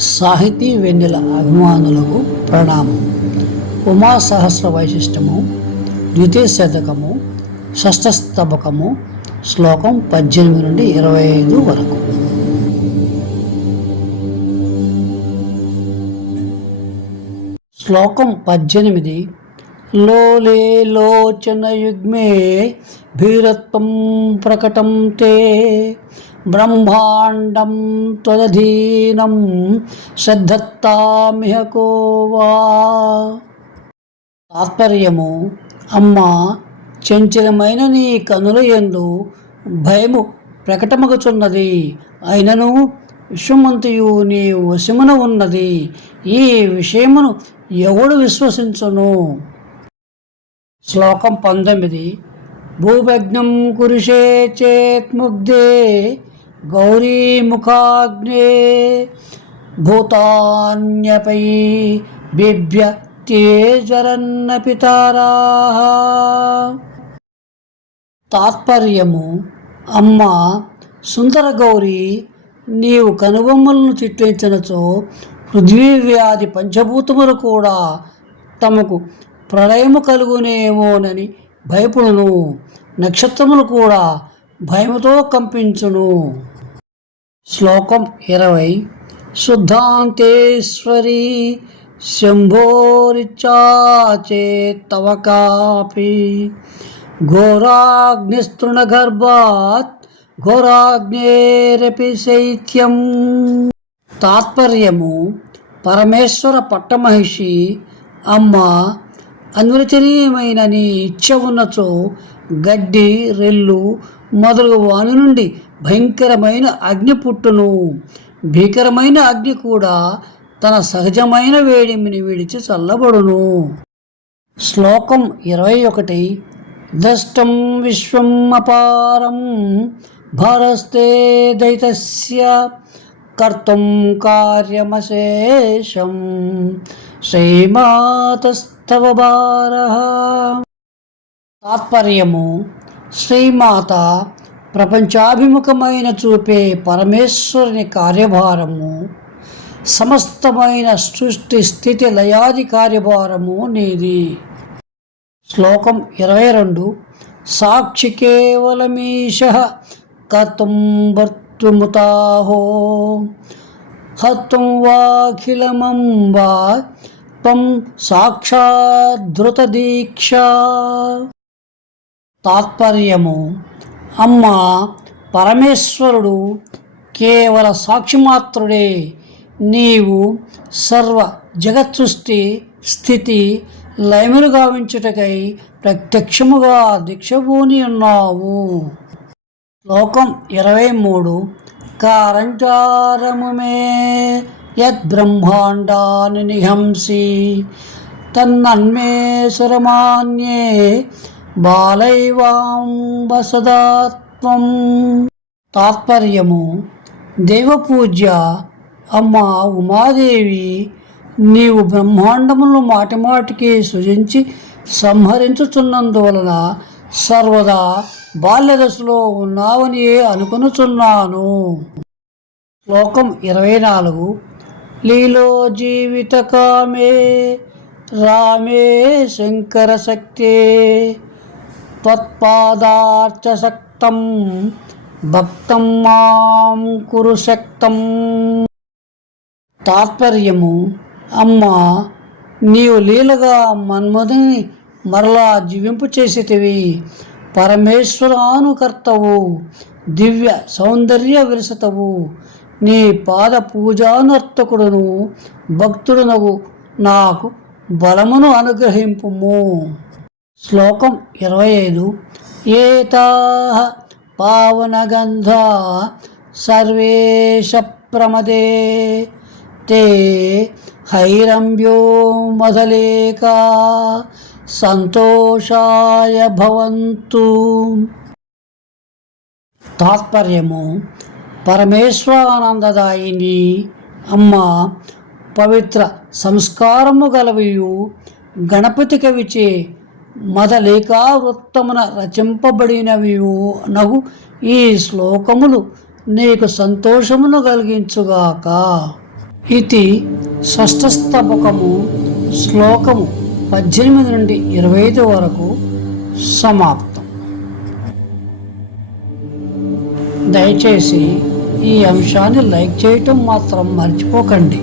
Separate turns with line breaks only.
సాహితీ వెన్నెల అభిమానులకు ప్రణామం. ఉమా సహస్ర వైశిష్టము ద్వితీయ శతకము షష్ఠస్తబకము శ్లోకం పద్దెనిమిది నుండి ఇరవై ఐదు వరకు. శ్లోకం పద్దెనిమిది లోలే లోచన యుగ్మే భీరత్వం ప్రకటం తే. బ్రహ్మాండం త్వదధీనం శ్రద్ధత్తామిహ కోవా తాత్పర్యము అమ్మ చంచలమైన నీ కనుల యందు భయము ప్రకటమగుచున్నది. అయినను విశ్వమంతయు నీ వశమున ఉన్నది. ఈ విషయమును ఎవడు విశ్వసించును? శ్లోకం పంతొమ్మిది. భూభగ్నం కురుషే చేత్ముగ్ధే గౌరీముఖాగ్నే భూతాన్యపై బిభ్య తేజరన్న పితారా. తాత్పర్యము అమ్మ సుందర గౌరీ నీవు కనుబొమ్మలను చిట్టించినచో పృథ్వీ వ్యాధి పంచభూతములు కూడా తమకు ప్రళయము కలుగునేమోనని భయపడును. నక్షత్రములు కూడా భయముతో కంపించును. శ్లోకం ఇరవై. శుద్ధాంతేశ్వరి శంభోరిచాచే తవ కాపి. ఘోరాగ్నిస్తృణగర్భాత్ ఘోరాగ్నేరపి శైత్యం. తాత్పర్యము పరమేశ్వర పట్టమహిషి అమ్మ అన్వచనీయమైన నీ ఇచ్చ ఉన్నచో గడ్డి రెల్లు మొదలగు వాని నుండి భయంకరమైన అగ్ని పుట్టును. భీకరమైన అగ్ని కూడా తన సహజమైన వేడిమిని విడిచి చల్లబడును. శ్లోకం ఇరవై ఒకటి. దష్టం విశ్వం అపారం భారస్తే దైతస్య కర్తం కార్యమశేషం. శ్రీమాతస్తవ భార తాత్పర్యము శ్రీమాత ప్రపంచాభిముఖమైన చూపే పరమేశ్వరుని కార్యభారము సమస్తమైన సృష్టి స్థితి లయాది కార్యభారము నీది. శ్లోకం ఇరవై రెండు. సాక్షి కేవలమీశ కర్తుం భర్తుముతాహో హత్వం వాఖిలమంబా త్వం సాక్షాద్ధృత దీక్ష తాత్పర్యము. అమ్మ పరమేశ్వరుడు కేవల సాక్షిమాత్రుడే. నీవు సర్వ జగత్సృష్టి స్థితి లయములు గావించుటకై ప్రత్యక్షముగా దీక్షభూని ఉన్నావు. శ్లోకం ఇరవై మూడు. కారంచారము మే యద్బ్రహ్మాండాన్ని నిహంసి తన్నన్మే సురమాన్యే బాలైవాంబ తాత్పర్యము దేవపూజ్య అమ్మ ఉమాదేవి నీవు బ్రహ్మాండములను మాటిమాటికి సృజించి సంహరించుచున్నందువలన సర్వదా బాల్యదశలో ఉన్నావని అనుకునుచున్నాను. శ్లోకం ఇరవై నాలుగు. లీలో జీవిత కామే రామే శంకర శక్తే. త్వత్పాదార్చశక్తం భక్తం మాం కురు శక్తం. తాత్పర్యము అమ్మ నీవు లీలగా మన్మధుని మరలా జీవింపు చేసేటివి. పరమేశ్వరానుకర్తవు దివ్య సౌందర్య విరసతవు. నీ పాద పూజానర్తకుడును భక్తుడునగు నాకు బలమును అనుగ్రహింపుము. శ్లోకం ఇరవై ఐదు ఏతా పావనగంధ సర్వేష ప్రమదే. తే హైరంభ్యో మదలేకా సంతోషాయ భవంతు. తాత్పర్యము పరమేశ్వరానందదాయిని అమ్మ పవిత్ర సంస్కారము గలవియు గణపతి కవిచే మదలేకా వృత్తమున రచింపబడినవియు నగు ఈ శ్లోకములు నీకు సంతోషమును కలిగించుగాక. ఇది షష్ఠస్తబకము శ్లోకము పద్దెనిమిది నుండి ఇరవై ఐదు వరకు సమాప్తం. దయచేసి ఈ అంశాన్ని లైక్ చేయటం మాత్రం మర్చిపోకండి.